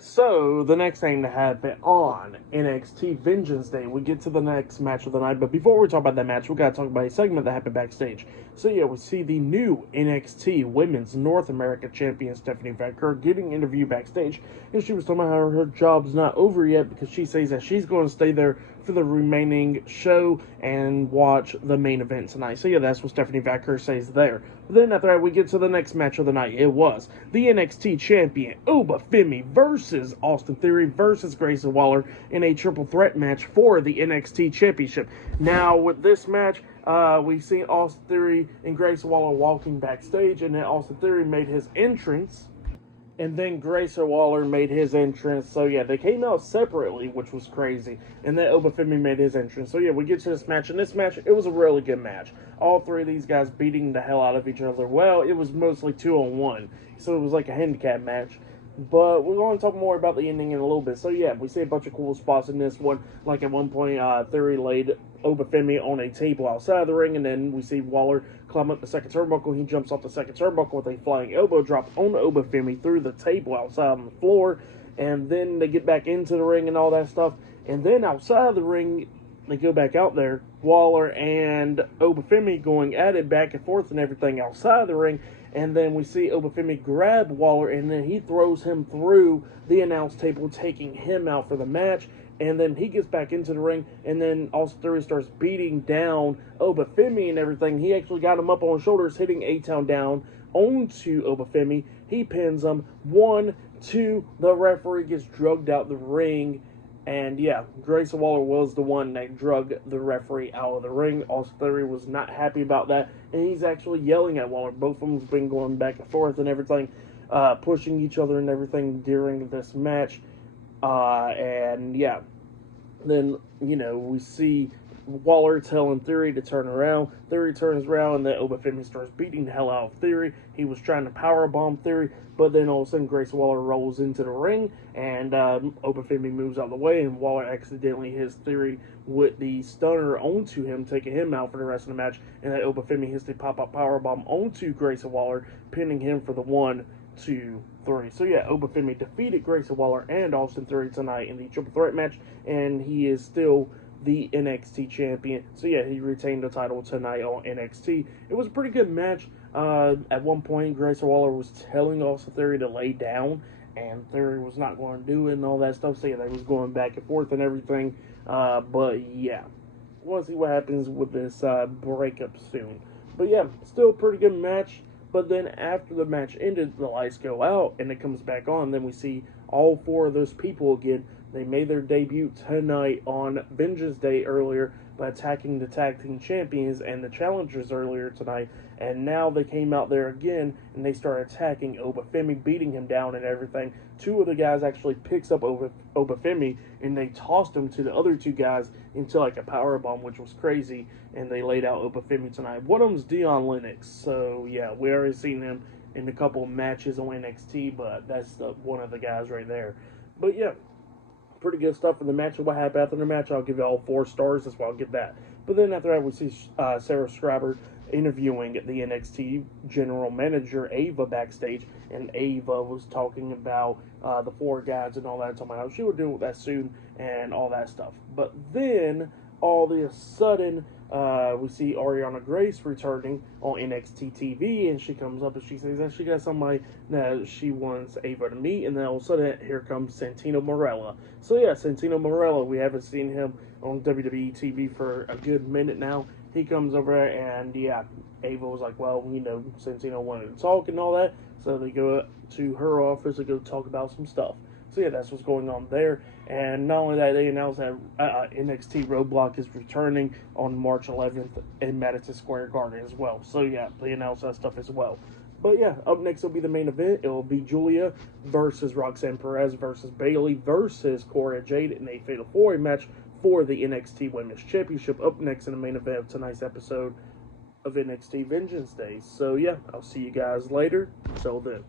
So, the next thing to happen on NXT Vengeance Day, we get to the next match of the night. But before we talk about that match, we got to talk about a segment that happened backstage. So, yeah, we see the new NXT Women's North America Champion, Stephanie Vaquer, getting interviewed backstage. And she was talking about how her job's not over yet because she says that she's going to stay there for the remaining show and watch the main event tonight. So, yeah, that's what Stephanie Vaquer says there. But then after that, we get to the next match of the night. It was the NXT Champion, Oba Femi, versus Austin Theory versus Grayson Waller in a triple threat match for the NXT Championship. Now, with this match, we've seen Austin Theory and Grayson Waller walking backstage, and then Austin Theory made his entrance. And then Grayson Waller made his entrance. So, yeah, they came out separately, which was crazy. And then Oba Femi made his entrance. So, yeah, we get to this match. And this match, it was a really good match. All three of these guys beating the hell out of each other. Well, it was mostly 2-on-1. So, it was like a handicap match. But we're going to talk more about the ending in a little bit. So, yeah, we see a bunch of cool spots in this one. Like, at one point, Theory laid Oba Femi on a table outside the ring. And then we see Waller climb up the second turnbuckle. He jumps off the second turnbuckle with a flying elbow drop on Oba Femi through the table outside on the floor. And then they get back into the ring and all that stuff. And then outside the ring, they go back out there. Waller and Oba Femi going at it back and forth and everything outside the ring. And then we see Oba Femi grab Waller, and then he throws him through the announce table, taking him out for the match. And then he gets back into the ring, and then Austin Theory starts beating down Oba Femi and everything. He actually got him up on his shoulders, hitting A-Town down onto Oba Femi. He pins him. 1, 2, the referee gets drugged out the ring. And yeah, Grayson Waller was the one that drugged the referee out of the ring. Austin Theory was not happy about that, and he's actually yelling at Waller. Both of them have been going back and forth and everything, pushing each other and everything during this match. And yeah, then, you know, we see Waller telling Theory to turn around. Theory turns around, and then Oba Femi starts beating the hell out of Theory. He was trying to powerbomb Theory, but then all of a sudden Grayson Waller rolls into the ring, and Oba Femi moves out of the way, and Waller accidentally hits Theory with the stunner onto him, taking him out for the rest of the match, and then Oba Femi hits the pop-up powerbomb onto Grayson Waller, pinning him for the 1, 2, 3. So yeah, Oba Femi defeated Grayson Waller and Austin Theory tonight in the triple threat match, and he is still the NXT champion. So yeah, he retained the title tonight on NXT. It was a pretty good match. At one point, Grayson Waller was telling Austin Theory to lay down, and Theory was not going to do it and all that stuff. So yeah, they was going back and forth and everything. But yeah, we'll see what happens with this breakup soon. But yeah, still a pretty good match. But then after the match ended, the lights go out and it comes back on. Then we see all 4 of those people again. They made their debut tonight on Vengeance Day earlier by attacking the tag team champions and the challengers earlier tonight. And now they came out there again and they start attacking Oba Femi, beating him down and everything. 2 of the guys actually picks up Oba Femi and they tossed him to the other 2 guys into like a powerbomb, which was crazy. And they laid out Oba Femi tonight. One of them's Dion Lennox. So yeah, we already seen him in a couple of matches on NXT, but that's one of the guys right there. But yeah, pretty good stuff for the match. What happened after the match, I'll give it all 4 stars. That's why I'll give that. But then after that, we see Sarah Scriber interviewing the NXT general manager, Ava, backstage. And Ava was talking about the 4 guys and all that. Talking about how she would deal with that soon and all that stuff. But then, all of a sudden, we see Ariana Grace returning on NXT TV, and she comes up and she says that she got somebody that she wants Ava to meet, and then all of a sudden here comes Santino Marella. So yeah, Santino Marella, we haven't seen him on WWE TV for a good minute now. He comes over there, and yeah, Ava was like, well, you know, Santino wanted to talk and all that, so they go to her office to go talk about some stuff. So yeah, that's what's going on there. And not only that, they announced that NXT Roadblock is returning on March 11th in Madison Square Garden as well. So yeah, they announced that stuff as well. But yeah, up next will be the main event. It will be Julia versus Roxanne Perez versus Bayley versus Cora Jade in a Fatal 4-Way match for the NXT Women's Championship. Up next in the main event of tonight's episode of NXT Vengeance Day. So yeah, I'll see you guys later. Until then.